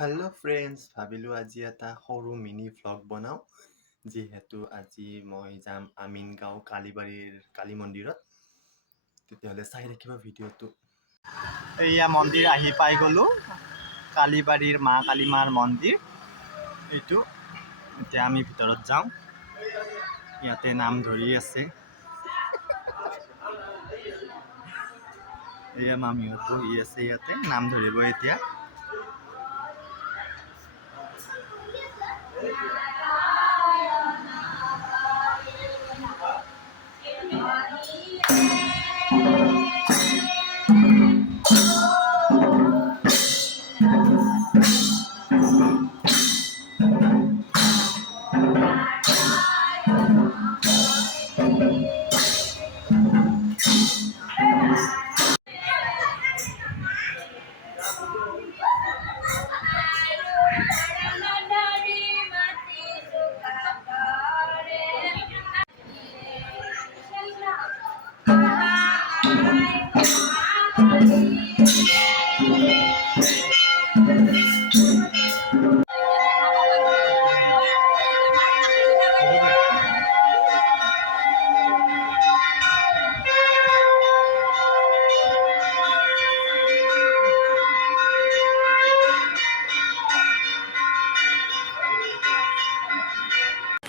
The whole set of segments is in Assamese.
हेलो फ्रेंड्स भाविलो আজি এটা সৰু মিনি ভ্লগ বনাও যেহেতু আজি মই যাম আমিনগাঁও কালীবাড়ীৰ কালী মন্দিৰত তেতিয়াহলে চাই ৰাখিবা ভিডিঅটো এয়া মন্দিৰ আহি পাই গলো কালীবাড়ীৰ মা কালীমাৰ মন্দিৰ এইটো এতিয়া আমি ভিতৰত যাওঁ ইয়াতে নাম ধৰি আছে এয়া মামিহঁত বহি আছে ইয়াতে নাম ধৰিব এতিয়া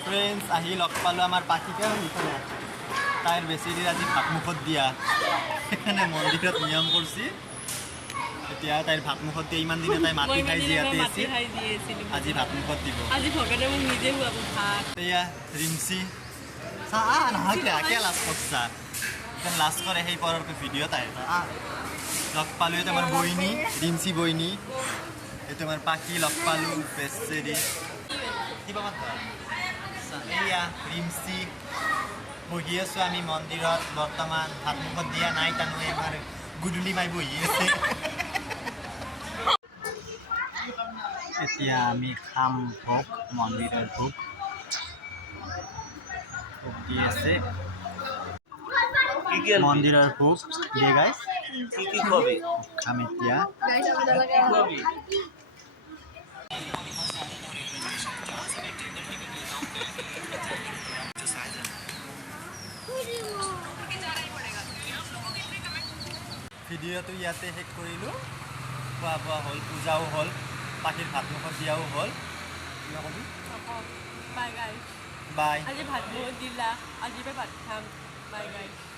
फ्रेंड्स आही लग पालो आमार पाखिका इफाले ताइर बेसिरी আজি ভাত মুখত দিয়া এখানে মন্দিৰত নিয়ম কৰছি এতিয়া তাইৰ ভাত মুখত দিয়ে ইমান দিনে তাই মাটি খাই জিয়াতে আছে আজি ভাত মুখত দিব আজি ভগৱানে মোক নিজে খুৱাব ভাত এয়া ৰিমসি সা না হাকে আকে লাস কৰছা কেন লাস কৰে হেই পৰৰ ভিডিও তাই লগ পালো এটা আমার বইনি রিমসি বইনি এটা আমার পাখি লগ পালো বেসেরি কি বাবা এয়া রিমসি বহি আছো আমি মন্দিৰত বৰ্তমান ভাত মুখত দিয়া নাই তানো এবাৰ গুডুলি মাই বহি আছে এতিয়া আমি খাম ভোগ মন্দিৰৰ ভোগ দি আছে মন্দিৰৰ ভোগ দিয়ে গাইস কি খাবি খাম এতিয়া গাইস আপোনালোকে খাবি ভিডিওটো ইয়াতে শেষ কৰিলো খোৱা বোৱা হ'ল পূজাও হ'ল পাখিৰ ভাত মুখত দিয়াও হ'ল কিবা কবি বাই গাইস বাই আজি ভাত মুখত দিলা আজি ভাত খাম বাই গাইস